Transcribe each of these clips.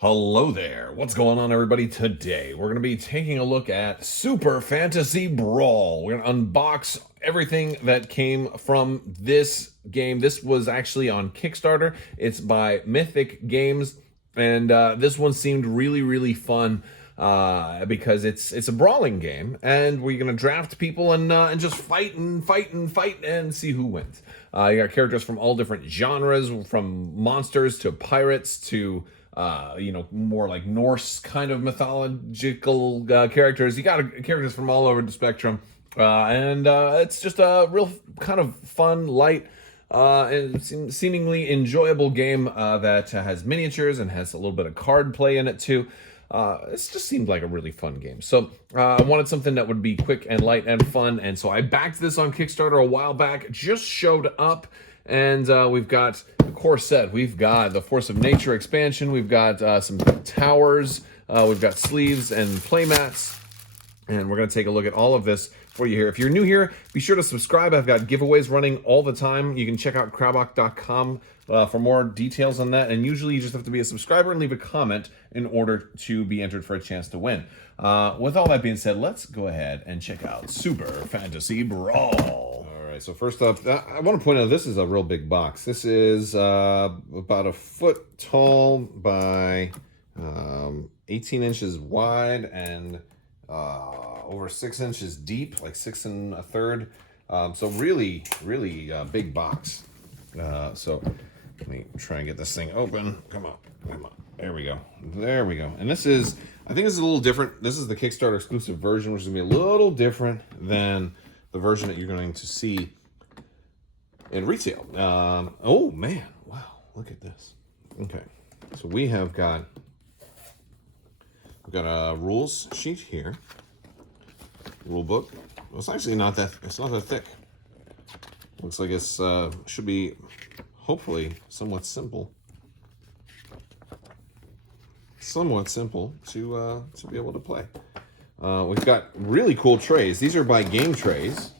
Hello there. What's going on, everybody? Today, we're going to be taking a look at Super Fantasy Brawl. We're going to unbox everything that came from this game. This was actually on Kickstarter. It's by Mythic Games, and this one seemed really fun because it's a brawling game, and we're going to draft people and just fight and see who wins. You got characters from all different genres, from monsters to pirates to more like Norse kind of mythological characters. You got characters from all over the spectrum, and it's just a real kind of fun, light, and seemingly enjoyable game that has miniatures and has a little bit of card play in it too. It just seemed like a really fun game. So I wanted something that would be quick and light and fun, and so I backed this on Kickstarter a while back. Just showed up. And we've got the core set. We've got the Force of Nature expansion. We've got some towers. We've got sleeves and playmats. And we're going to take a look at all of this for you here. If you're new here, be sure to subscribe. I've got giveaways running all the time. You can check out crabbok.com for more details on that. And usually you just have to be a subscriber and leave a comment in order to be entered for a chance to win. With all that being said, let's go ahead and check out Super Fantasy Brawl. So first up, I want to point out this is a real big box. This is about a foot tall by 18 inches wide and over 6 inches deep, like 6 1/3. So really big box. So let me try and get this thing open. Come on. There we go. And this is, I think this is a little different. This is the Kickstarter exclusive version, which is going to be a little different than the version that you're going to see in retail. Oh man, wow, look at this. Okay, so we've got a rules sheet here, rule book. Well, it's actually not that thick. Looks like it's should be hopefully somewhat simple to be able to play. We've got really cool trays. These are by Game Trays.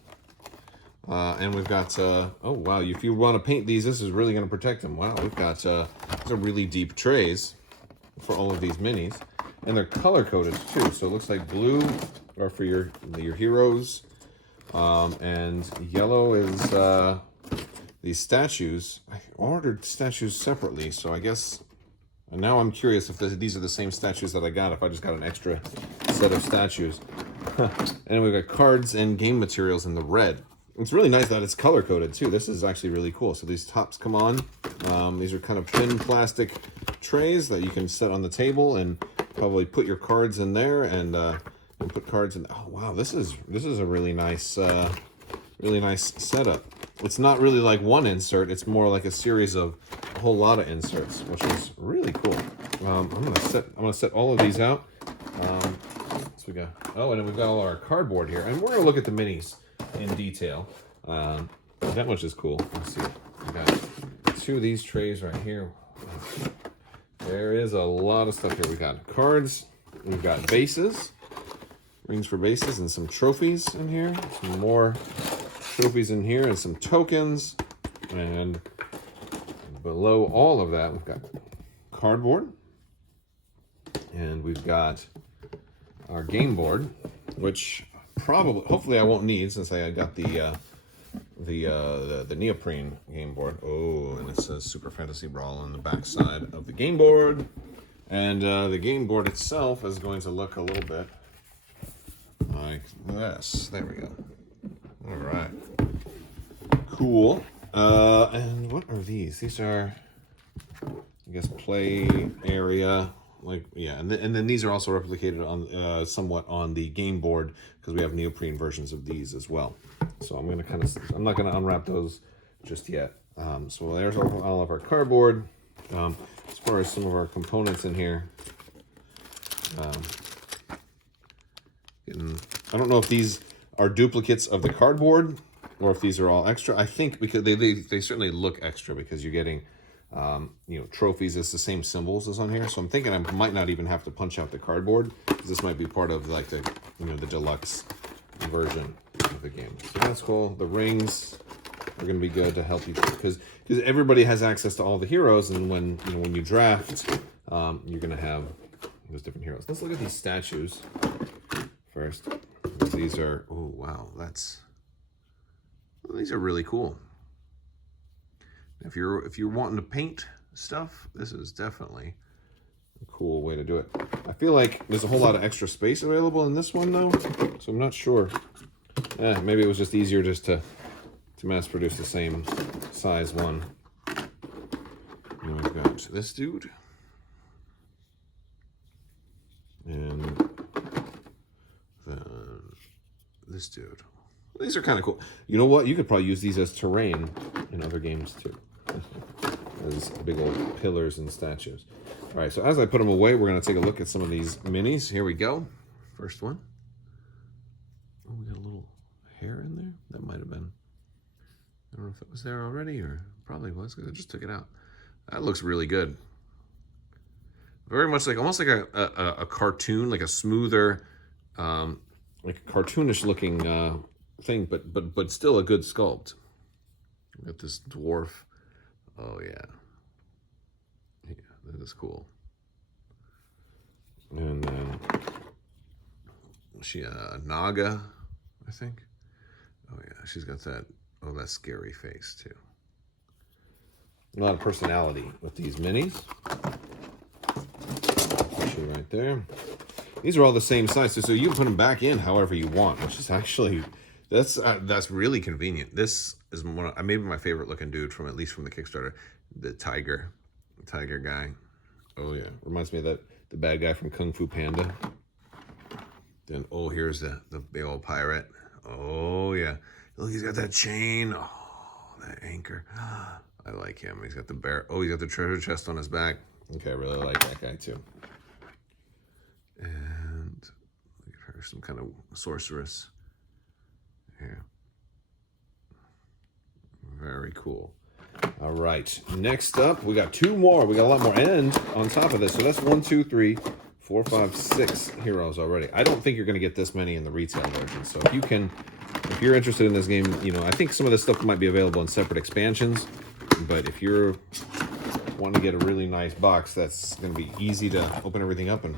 And we've got, oh wow, if you want to paint these, this is really going to protect them. Wow, we've got these are really deep trays for all of these minis. And they're color-coded too, so it looks like blue are for your heroes. And yellow is these statues. I ordered statues separately, so I guess... And now I'm curious if these are the same statues that I got, if I just got an extra set of statues. And we've got cards and game materials in the red. It's really nice that it's color-coded, too. This is actually really cool. So these tops come on. These are kind of thin plastic trays that you can set on the table and probably put your cards in there and put cards in. Oh, wow, this is a really nice setup. It's not really like one insert. It's more like a series of a whole lot of inserts, which is really cool. I'm gonna set all of these out. So we got, oh, and then we've got all our cardboard here, and we're gonna look at the minis in detail. That much is cool. Let's see. We got 2 of these trays right here. There is a lot of stuff here. We got cards. We've got bases, rings for bases, and some trophies in here. Some more trophies in here and some tokens. And below all of that, we've got cardboard, and we've got our game board, which hopefully I won't need, since I got the neoprene game board. Oh, and it says Super Fantasy Brawl on the back side of the game board. And the game board itself is going to look a little bit like this. There we go. All right. Cool. And what are these? These are, I guess, play area. Like, yeah, and then these are also replicated on somewhat on the game board, because we have neoprene versions of these as well. So I'm not gonna unwrap those just yet. So there's all of our cardboard. As far as some of our components in here, I don't know if these are duplicates of the cardboard or if these are all extra. I think because they certainly look extra, because you're getting trophies. It's the same symbols as on here, so I'm thinking I might not even have to punch out the cardboard, because this might be part of like the deluxe version of the game. So that's cool. The rings are going to be good to help you, because everybody has access to all the heroes, and when you draft, You're going to have those different heroes. Let's look at these statues first. These are, oh, wow, these are really cool. If you're wanting to paint stuff, this is definitely a cool way to do it. I feel like there's a whole lot of extra space available in this one, though, so I'm not sure. Maybe it was just easier just to mass produce the same size one. And we've got this dude. And this dude. These are kind of cool. You know what? You could probably use these as terrain in other games, too. As big old pillars and statues. All right, so as I put them away, we're going to take a look at some of these minis. Here we go. First one. Oh, we got a little hair in there. That might have been. I don't know if it was there already, or probably was because I just took it out. That looks really good. Very much like, almost like a cartoon, like a smoother, like a cartoonish looking thing, but still a good sculpt. We got this dwarf. Oh yeah, yeah, that is cool. And then she Naga, I think. Oh yeah, she's got that. Oh, that scary face too. A lot of personality with these minis. Right there. These are all the same size, so you can put them back in however you want, which is actually that's really convenient. This is maybe my favorite looking dude from, at least from the Kickstarter, the tiger guy. Oh yeah, reminds me of the bad guy from Kung Fu Panda. Then here's the big old pirate. Oh yeah, look, he's got that chain. Oh, that anchor. I like him. He's got the bear. Oh, he's got the treasure chest on his back. Okay, I really like that guy too. And look at her, some kind of sorceress here. Very cool. All right, next up, we got two more. We got a lot more and on top of this. So that's 1, 2, 3, 4, 5, 6 heroes already. I don't think you're going to get this many in the retail version. So if you're interested in this game, you know, I think some of this stuff might be available in separate expansions. But if you're wanting to get a really nice box that's going to be easy to open everything up and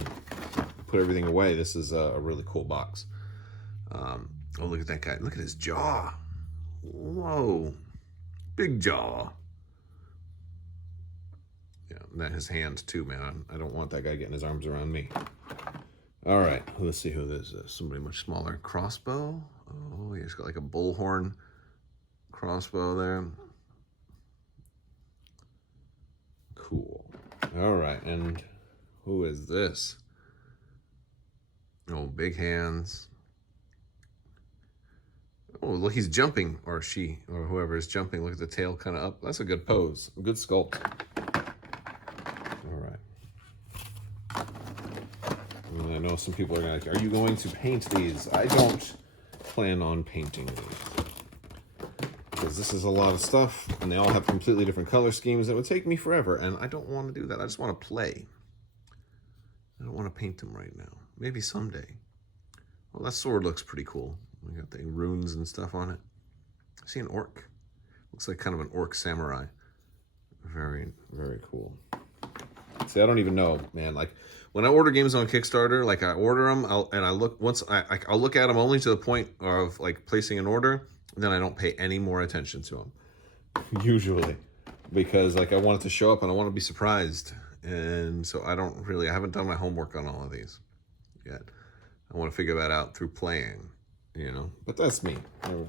put everything away, this is a really cool box. Oh, look at that guy. Look at his jaw. Whoa. Big jaw. Yeah, and that his hands too, man. I don't want that guy getting his arms around me. All right, let's see who this is. Somebody much smaller. Crossbow. Oh, he's got like a bullhorn crossbow there. Cool. All right, and who is this? Oh, big hands. Oh, look, he's jumping, or she, or whoever is jumping. Look at the tail kind of up. That's a good pose, a good sculpt. All right. And I know some people are going to, are you going to paint these? I don't plan on painting these, because this is a lot of stuff, and they all have completely different color schemes. It would take me forever, and I don't want to do that. I just want to play. I don't want to paint them right now. Maybe someday. Well, that sword looks pretty cool. We got the runes and stuff on it. I see an orc. Looks like kind of an orc samurai. Very, very cool. See, I don't even know, man. Like, when I order games on Kickstarter, like I order them, I'll look at them only to the point of like placing an order, and then I don't pay any more attention to them. Usually, because like I want it to show up and I want to be surprised, and so I haven't done my homework on all of these yet. I want to figure that out through playing, you know. But that's me.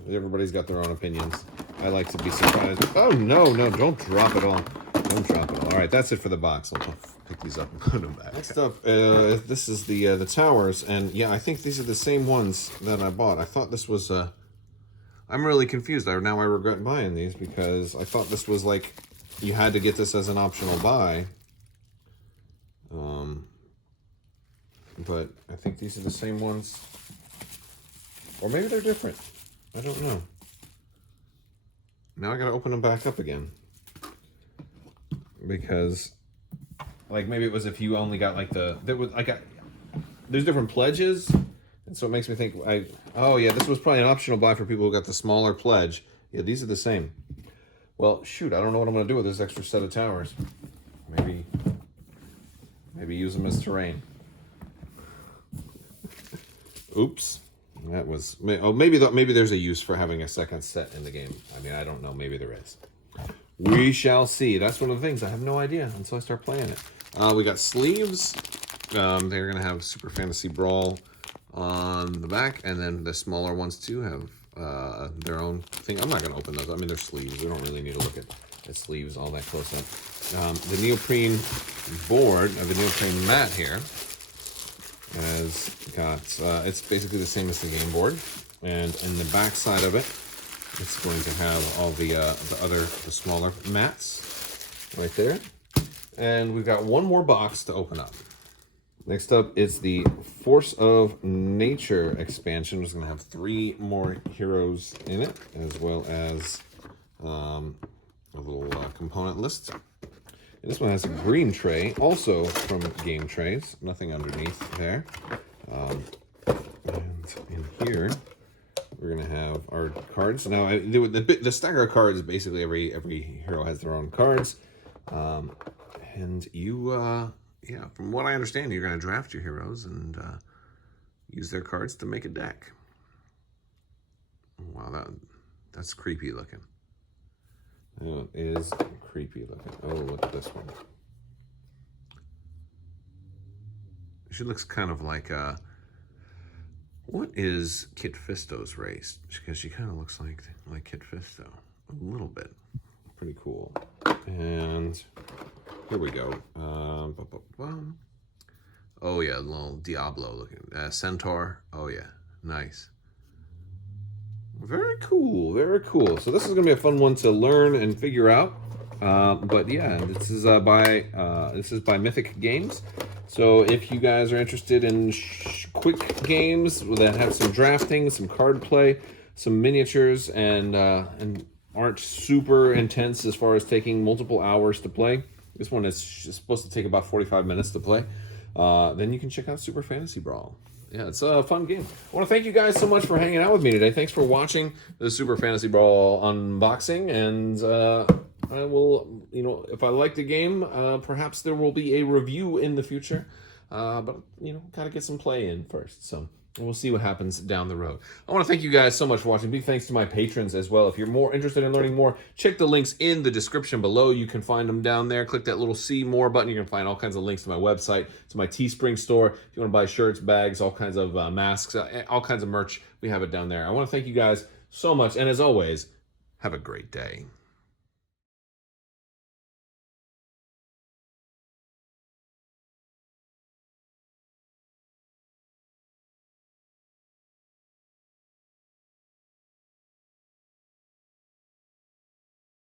Everybody's got their own opinions. I like to be surprised. Oh no, don't drop it all. Don't drop it all. All right, that's it for the box. I'll pick these up and put them back. Next up, this is the towers, and yeah, I think these are the same ones that I bought. I thought this was I'm really confused. Now I regret buying these, because I thought this was like you had to get this as an optional buy. But I think these are the same ones, or maybe they're different. I don't know. Now I gotta open them back up again, because like maybe it was if you only got like there's different pledges, and so it makes me think oh yeah, this was probably an optional buy for people who got the smaller pledge. Yeah, these are the same. Well, shoot, I don't know what I'm gonna do with this extra set of towers. Maybe use them as terrain. Oops. That was... Oh, maybe there's a use for having a second set in the game. I mean, I don't know. Maybe there is. We shall see. That's one of the things. I have no idea until I start playing it. We got sleeves. They're going to have Super Fantasy Brawl on the back. And then the smaller ones, too, have their own thing. I'm not going to open those. I mean, they're sleeves. We don't really need to look at sleeves all that close up. The neoprene board, the neoprene mat here, has got, it's basically the same as the game board, and in the back side of it, it's going to have all the smaller mats right there. And we've got one more box to open up. Next up is the Force of Nature expansion, which is going to have 3 more heroes in it, as well as a little component list. And this one has a green tray, also from Game Trays. Nothing underneath there. And in here, we're going to have our cards. Now, the stack of cards, basically every hero has their own cards. And you, yeah, from what I understand, you're going to draft your heroes and use their cards to make a deck. Wow, that's creepy looking. It is creepy looking. Oh, look at this one. She looks kind of like what is Kit Fisto's race? Because she kind of looks like Kit Fisto a little bit. Pretty cool. And here we go. Oh yeah, a little Diablo looking Centaur. Oh yeah, nice. Very cool, very cool. So this is gonna be a fun one to learn and figure out. But yeah, this is by Mythic Games. So if you guys are interested in quick games that have some drafting, some card play, some miniatures, and aren't super intense as far as taking multiple hours to play, this one is supposed to take about 45 minutes to play. Then you can check out Super Fantasy Brawl. Yeah, it's a fun game. I want to thank you guys so much for hanging out with me today. Thanks for watching the Super Fantasy Brawl unboxing, and I will, if I like the game, perhaps there will be a review in the future. But, gotta get some play in first. So we'll see what happens down the road. I want to thank you guys so much for watching. Big thanks to my patrons as well. If you're more interested in learning more, check the links in the description below. You can find them down there. Click that little See More button. You can find all kinds of links to my website, to my Teespring store. If you want to buy shirts, bags, all kinds of masks, all kinds of merch, we have it down there. I want to thank you guys so much. And as always, have a great day.